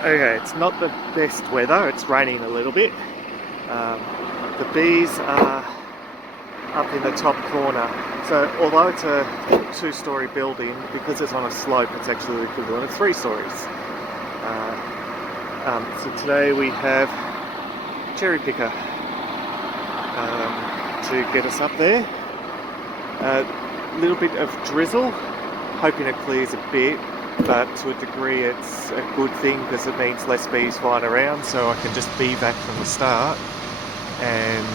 Okay, it's not the best weather, it's raining a little bit. The bees are up in the top corner. So although it's a 2-story building, because it's on a slope, it's actually the equivalent of 3 stories. So today we have cherry picker to get us up there. A little bit of drizzle, hoping it clears a bit, but to a degree it's a good thing because it means less bees flying around, so I can just bee vac from the start and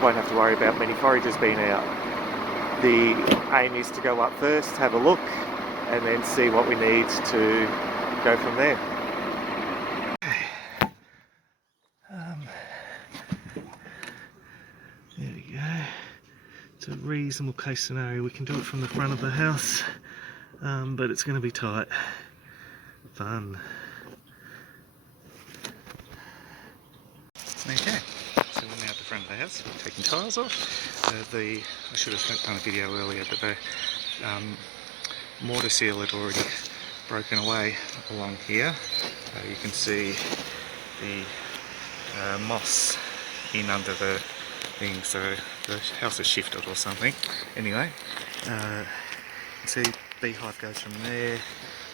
won't have to worry about many foragers being out. The aim is to go up first, have a look, and then see what we need to go from there. There we go. It's a reasonable case scenario. We can do it from the front of the house, but it's going to be tight. Fun. Okay, so we're now at the front of the house, taking tiles off. I should have done a video earlier, but the mortar seal had already broken away along here. You can see the moss in under the thing, so the house has shifted or something. Anyway, you can see Beehive goes from there,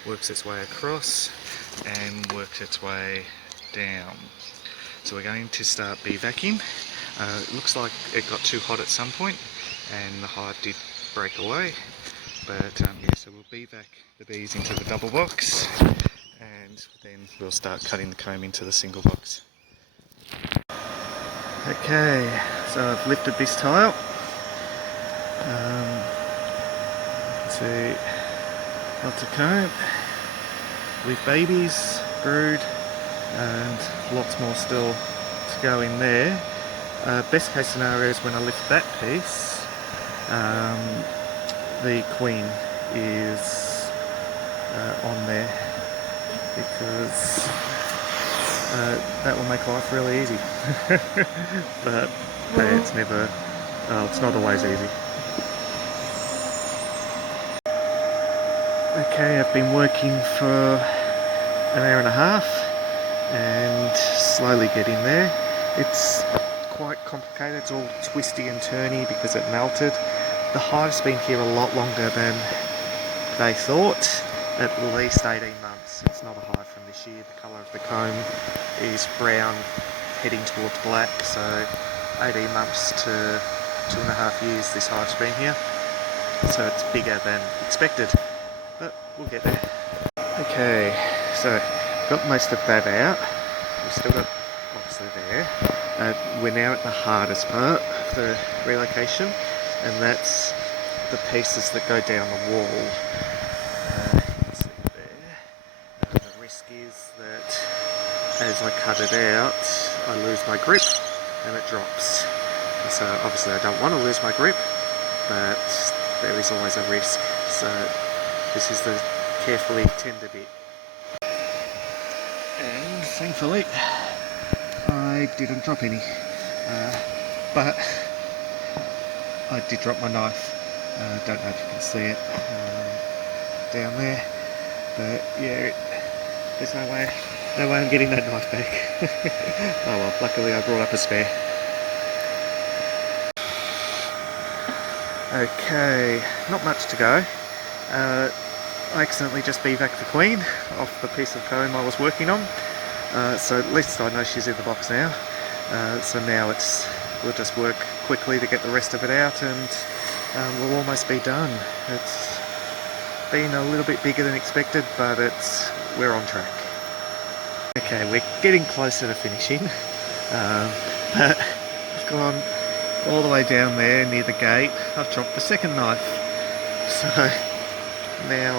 works its way across and works its way down. So we're going to start bee vacuum. It looks like it got too hot at some point and the hive did break away, but yeah, so we'll bee vac the bees into the double box and then we'll start cutting the comb into the single box. Okay, so I've lifted this tile. See, lots of comb with babies, brood, and lots more still to go in there. Best case scenario is when I lift that piece, the queen is on there, because that will make life really easy. But hey, it's never, it's not always easy. Okay, I've been working for an hour and a half and slowly getting there. It's quite complicated, it's all twisty and turny because it melted. The hive's been here a lot longer than they thought, at least 18 months. It's not a hive from this year. The colour of the comb is brown heading towards black, so 18 months to 2.5 years this hive's been here. So it's bigger than expected, but we'll get there. Okay, so got most of that out. We've still got lots of there. We're now at the hardest part of the relocation, and that's the pieces that go down the wall. You can see there. The risk is that as I cut it out, I lose my grip and it drops. And so obviously I don't want to lose my grip, but there is always a risk. So this is the carefully tender bit. And thankfully I didn't drop any, but I did drop my knife. Don't know if you can see it down there, but yeah, there's no way I'm getting that knife back. Oh well, luckily I brought up a spare. Okay, not much to go. I accidentally just bee vac the queen off the piece of comb I was working on, so at least I know she's in the box now. So now we'll just work quickly to get the rest of it out, and we'll almost be done. It's been a little bit bigger than expected, but we're on track. Okay, we're getting closer to finishing, but I've gone all the way down there near the gate. I've dropped the second knife, so now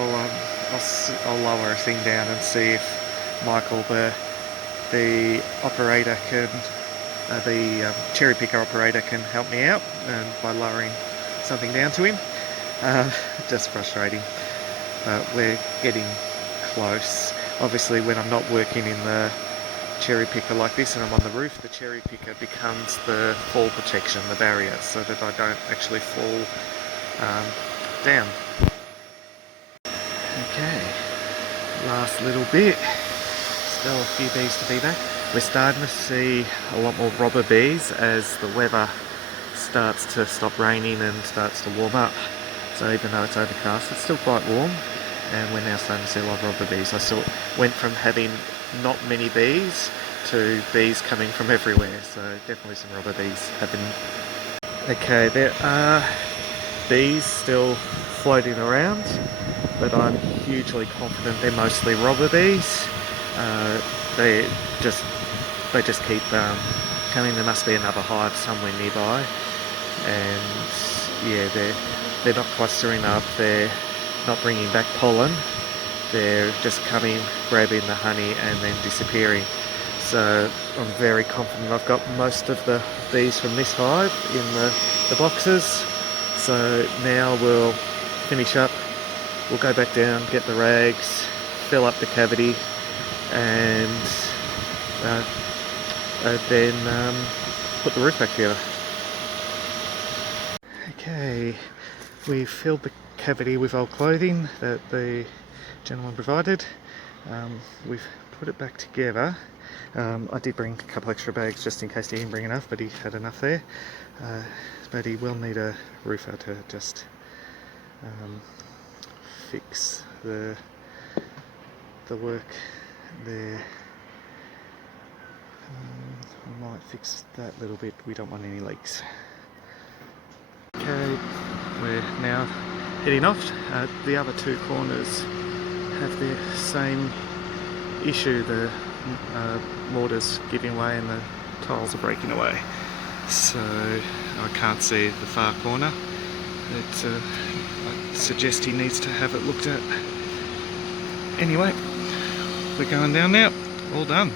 I'll lower a thing down and see if Michael, the operator, can, the cherry picker operator, can help me out, and by lowering something down to him. Just frustrating, but we're getting close. Obviously when I'm not working in the cherry picker like this and I'm on the roof, the cherry picker becomes the fall protection, the barrier, so that I don't actually fall down. Okay, last little bit. Still a few bees to be there. We're starting to see a lot more robber bees as the weather starts to stop raining and starts to warm up. So even though it's overcast, it's still quite warm, and we're now starting to see a lot of robber bees. Went from having not many bees to bees coming from everywhere, so definitely some robber bees happening. Okay, there are bees still floating around, but I'm hugely confident they're mostly robber bees. They just keep coming. There must be another hive somewhere nearby, and yeah, they're not clustering up. They're not bringing back pollen. They're just coming, grabbing the honey, and then disappearing. So I'm very confident I've got most of the bees from this hive in the boxes. So now we'll finish up. We'll go back down, get the rags, fill up the cavity, and then put the roof back together. Okay, we've filled the cavity with old clothing that the gentleman provided. We've put it back together. I did bring a couple extra bags just in case he didn't bring enough, but he had enough there. But he will need a roofer to just fix the work there. I might fix that little bit. We don't want any leaks. Okay, we're now heading off. The other two corners have the same issue. The mortar's giving way and the tiles are breaking away. So I can't see the far corner. I suggest he needs to have it looked at. Anyway, we're going down now. All done.